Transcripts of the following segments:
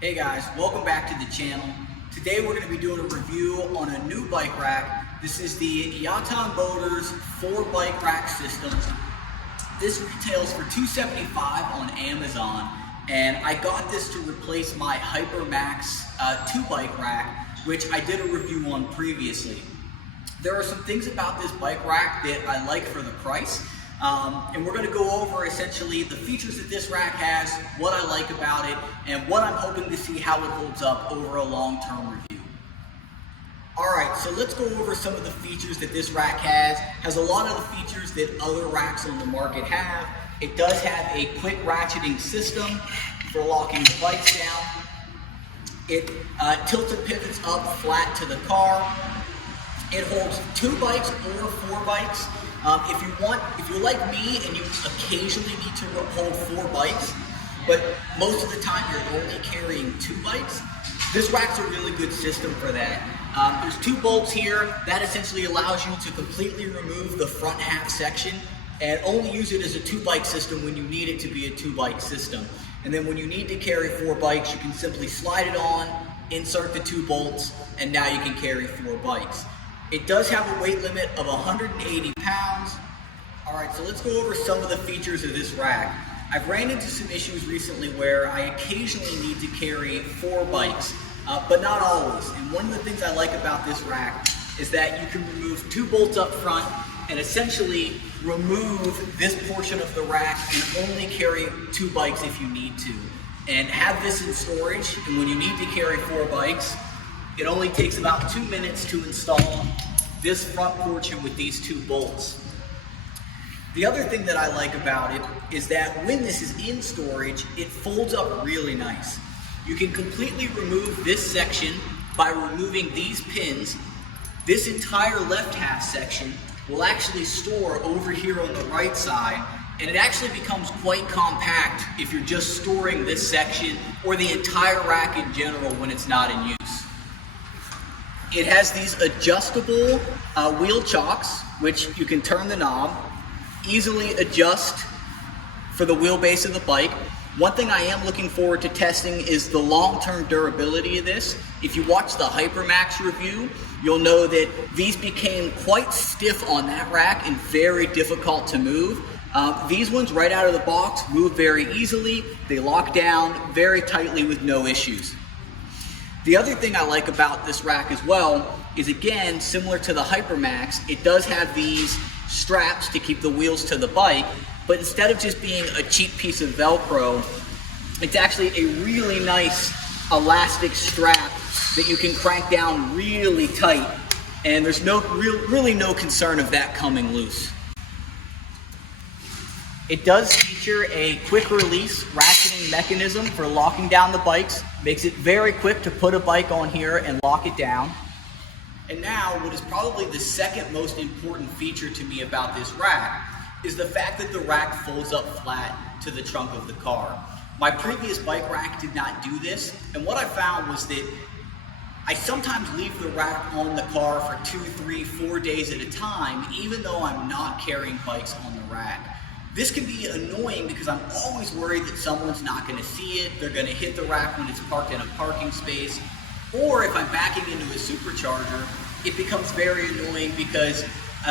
Hey guys, welcome back to the channel. Today we're going to be doing a review on a new bike rack. This is the YitaMotor's 4-bike rack system. This retails for $275 on Amazon, and I got this to replace my HyperMax 2-bike rack, which I did a review on previously. There are some things about this bike rack that I like for the price. And we're going to go over essentially the features that this rack has, what I like about it, and what I'm hoping to see how it holds up over a long-term review. Alright, so let's go over some of the features that this rack has. Has a lot of the features that other racks on the market have. It does have a quick ratcheting system for locking the bikes down. It tilts and pivots up flat to the car. It holds 2 bikes or 4 bikes. If you're like me and you occasionally need to hold 4 bikes, but most of the time you're only carrying 2 bikes, this rack's a really good system for that. There's 2 bolts here. That essentially allows you to completely remove the front half section and only use it as a 2-bike system when you need it to be a 2-bike system. And then when you need to carry 4 bikes, you can simply slide it on, insert the 2 bolts, and now you can carry 4 bikes. It does have a weight limit of 180 pounds. Alright, so let's go over some of the features of this rack. I've ran into some issues recently where I occasionally need to carry 4 bikes, but not always. And one of the things I like about this rack is that you can remove 2 bolts up front and essentially remove this portion of the rack and only carry 2 bikes if you need to. And have this in storage, and when you need to carry 4 bikes, it only takes about 2 minutes to install this front portion with these 2 bolts. The other thing that I like about it is that when this is in storage, it folds up really nice. You can completely remove this section by removing these pins. This entire left half section will actually store over here on the right side, and it actually becomes quite compact if you're just storing this section or the entire rack in general when it's not in use. It has these adjustable wheel chocks, which you can turn the knob, easily adjust for the wheelbase of the bike. One thing I am looking forward to testing is the long-term durability of this. If you watch the HyperMax review, you'll know that these became quite stiff on that rack and very difficult to move. These ones right out of the box move very easily. They lock down very tightly with no issues. The other thing I like about this rack as well is, again, similar to the HyperMax, it does have these straps to keep the wheels to the bike, but instead of just being a cheap piece of Velcro, it's actually a really nice elastic strap that you can crank down really tight, and there's really no concern of that coming loose. It does feature a quick release ratcheting mechanism for locking down the bikes. Makes it very quick to put a bike on here and lock it down. And now, what is probably the second most important feature to me about this rack is the fact that the rack folds up flat to the trunk of the car. My previous bike rack did not do this, and what I found was that I sometimes leave the rack on the car for 2, 3, 4 days at a time, even though I'm not carrying bikes on the rack. This can be annoying because I'm always worried that someone's not going to see it, they're going to hit the rack when it's parked in a parking space, or if I'm backing into a supercharger, it becomes very annoying because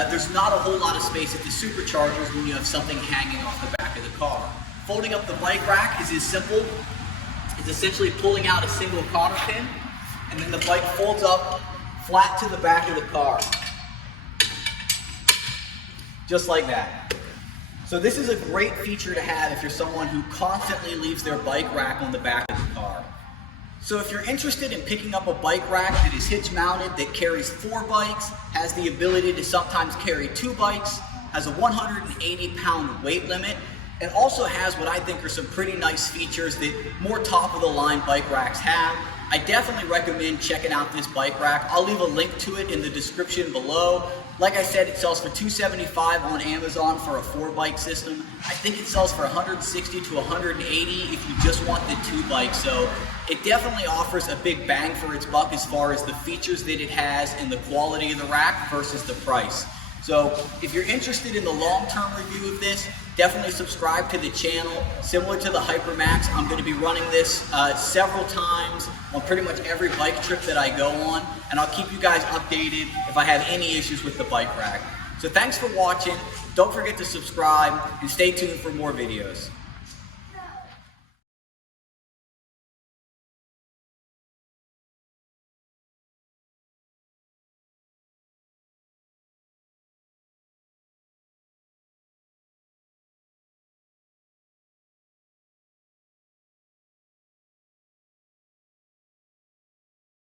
there's not a whole lot of space at the superchargers when you have something hanging off the back of the car. Folding up the bike rack is as simple as essentially pulling out a single cotter pin, and then the bike folds up flat to the back of the car. Just like that. So this is a great feature to have if you're someone who constantly leaves their bike rack on the back of the car. So if you're interested in picking up a bike rack that is hitch mounted, that carries 4 bikes, has the ability to sometimes carry 2 bikes, has a 180-pound weight limit, and also has what I think are some pretty nice features that more top-of-the-line bike racks have, I definitely recommend checking out this bike rack. I'll leave a link to it in the description below. Like I said, it sells for $275 on Amazon for a 4-bike system. I think it sells for $160 to $180 if you just want the 2 bikes. So it definitely offers a big bang for its buck as far as the features that it has and the quality of the rack versus the price. So if you're interested in the long-term review of this, Definitely subscribe to the channel. Similar to the Hypermax, I'm going to be running this several times on pretty much every bike trip that I go on, and I'll keep you guys updated if I have any issues with the bike rack. So thanks for watching. Don't forget to subscribe and stay tuned for more videos.